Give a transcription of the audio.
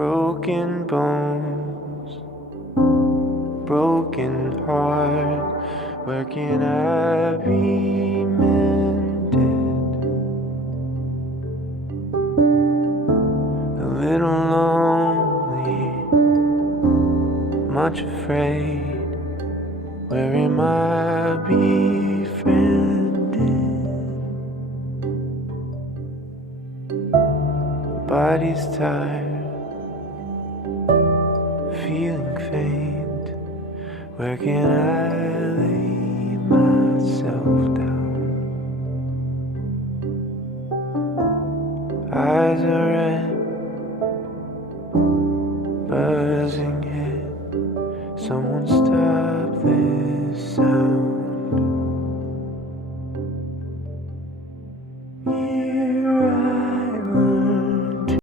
Broken bones, broken heart, where can I be mended? A little lonely, much afraid, where am I befriended? Body's tired, feeling faint, where can I lay myself down? Eyes are red, buzzing head, someone's tired.